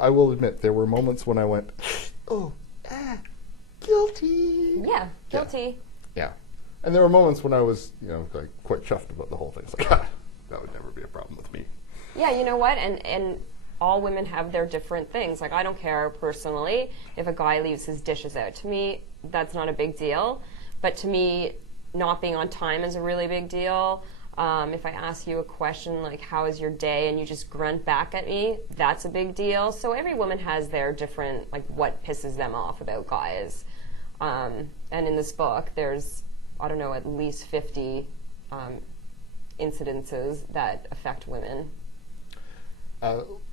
I will admit, there were moments when I went, oh, guilty. Yeah, guilty. Yeah. And there were moments when I was, like quite chuffed about the whole thing. It's like, that would never be a problem with me. Yeah, you know what? And all women have their different things. Like, I don't care personally if a guy leaves his dishes out. To me, that's not a big deal. But to me, not being on time is a really big deal. If I ask you a question like, how is your day, and you just grunt back at me, that's a big deal. So every woman has their different, like, what pisses them off about guys. And in this book, there's, I don't know, at least 50 incidences that affect women.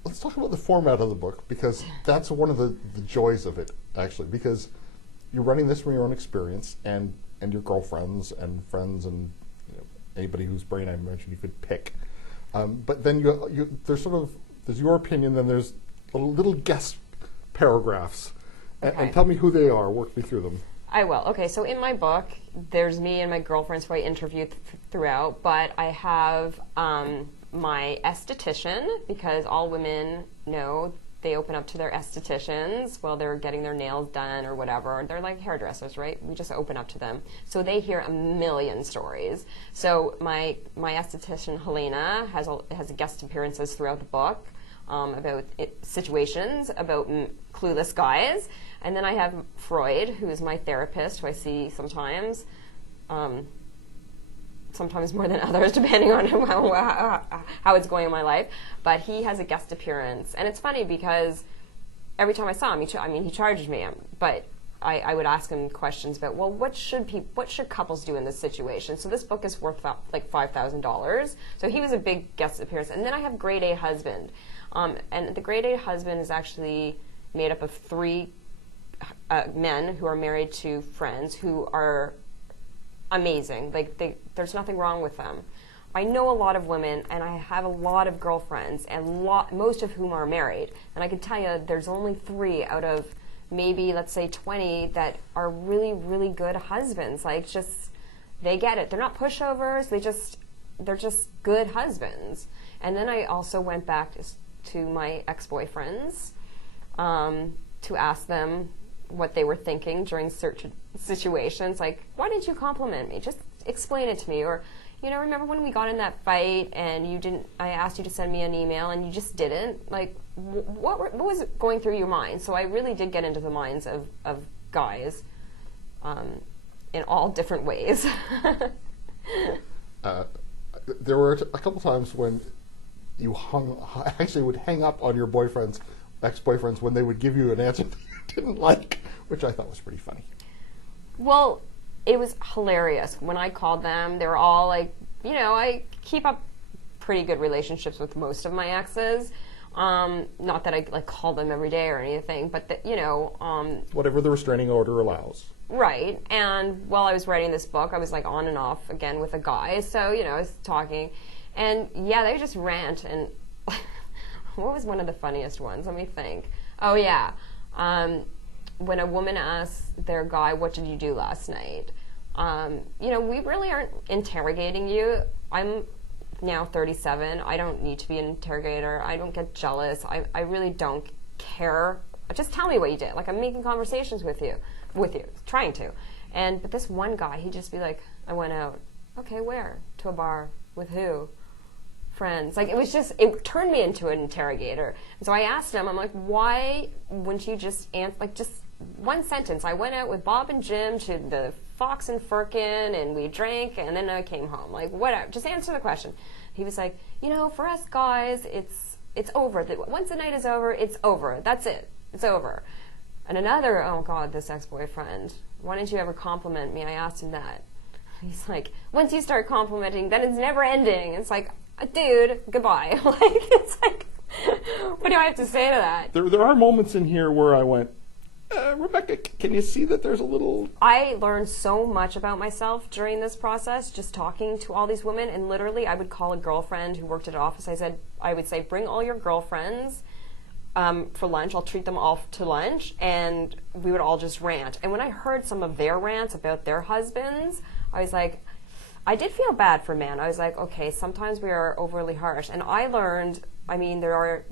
Let's talk about the format of the book, because that's one of the joys of it, actually, because you're running this from your own experience and your girlfriends and friends and anybody whose brain I mentioned you could pick. But then there's your opinion, then there's little guest paragraphs. Okay. And tell me who they are. Work me through them. I will. Okay, so in my book, there's me and my girlfriends who I interviewed throughout, but I have my esthetician, because all women know they open up to their estheticians while they're getting their nails done or whatever. They're like hairdressers, right? We just open up to them. So they hear a million stories. So my esthetician, Helena, has guest appearances throughout the book about situations, about clueless guys. And then I have Freud, who is my therapist, who I see sometimes more than others, depending on how it's going in my life. But he has a guest appearance. And it's funny because every time I saw him, he charged me, but I would ask him questions about, well, what should couples do in this situation? So this book is worth like $5,000. So he was a big guest appearance. And then I have Grade A Husband. And the Grade A Husband is actually made up of 3 men who are married to friends who are amazing. Like, there's nothing wrong with them. I know a lot of women, and I have a lot of girlfriends, and most of whom are married. And I can tell you there's only 3 out of maybe, let's say, 20 that are really, really good husbands. Like, just, they get it. They're not pushovers. They're just good husbands. And then I also went back to my ex-boyfriends to ask them what they were thinking during certain situations. Like, why didn't you compliment me? Just explain it to me. Or, remember when we got in that fight and I asked you to send me an email and you just didn't? Like, what was going through your mind? So I really did get into the minds of guys in all different ways. There were a couple times when you would hang up on your ex-boyfriends when they would give you an answer that you didn't like, which I thought was pretty funny. Well, it was hilarious. When I called them, they were all like, I keep up pretty good relationships with most of my exes. Not that I call them every day or anything, but whatever the restraining order allows. Right. And while I was writing this book, I was on and off again with a guy. So, I was talking. And yeah, they just rant. And what was one of the funniest ones? Let me think. Oh, yeah. When a woman asks their guy, what did you do last night? We really aren't interrogating you. I'm now 37. I don't need to be an interrogator. I don't get jealous. I really don't care. Just tell me what you did. Like, I'm making conversations with you, trying to. But this one guy, he'd just be like, I went out. Okay, where? To a bar. With who? Friends. Like, it turned me into an interrogator. And so I asked him, I'm like, why wouldn't you just answer, just one sentence? I went out with Bob and Jim to the Fox and Firkin, and we drank, and then I came home. Like, whatever. Just answer the question. He was like, for us guys, it's over. Once the night is over, it's over. That's it. It's over. And another, oh God, this ex-boyfriend, why didn't you ever compliment me? I asked him that. He's like, once you start complimenting, then it's never ending. It's like, dude, goodbye. It's like, what do I have to say to that? There are moments in here where I went, Rebecca, can you see that there's a little... I learned so much about myself during this process, just talking to all these women, and literally I would call a girlfriend who worked at an office. I would say, bring all your girlfriends for lunch. I'll treat them all to lunch, and we would all just rant. And when I heard some of their rants about their husbands, I was like, I did feel bad for men. I was like, okay, sometimes we are overly harsh. And I learned, there are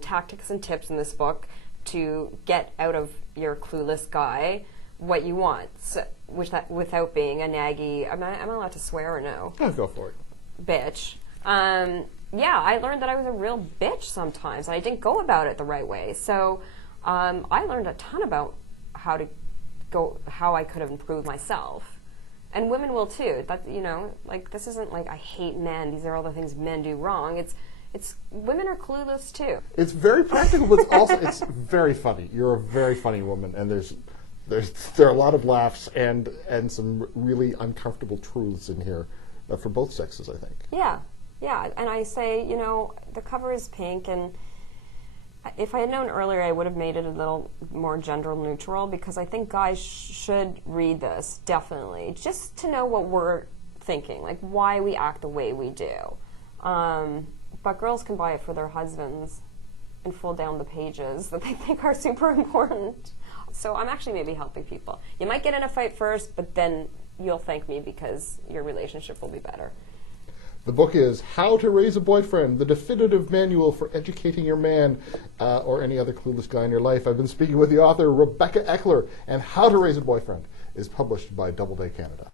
tactics and tips in this book to get out of your clueless guy what you want, so, without being a naggy. Am I allowed to swear or no? Yeah, go for it. Bitch. Yeah, I learned that I was a real bitch sometimes, and I didn't go about it the right way. So I learned a ton about how I could have improved myself. And women will too. That, you know, like, this isn't like I hate men. These are all the things men do wrong. It's women are clueless too. It's very practical, but it's very funny. You're a very funny woman, and there are a lot of laughs and some really uncomfortable truths in here for both sexes, I think. Yeah, yeah. And I say, you know, the cover is pink, and if I had known earlier, I would have made it a little more gender neutral, because I think guys should read this, definitely, just to know what we're thinking, like why we act the way we do. But girls can buy it for their husbands and fold down the pages that they think are super important. So I'm actually maybe helping people. You might get in a fight first, but then you'll thank me because your relationship will be better. The book is How to Raise a Boyfriend, the definitive manual for educating your man or any other clueless guy in your life. I've been speaking with the author, Rebecca Eckler, and How to Raise a Boyfriend is published by Doubleday Canada.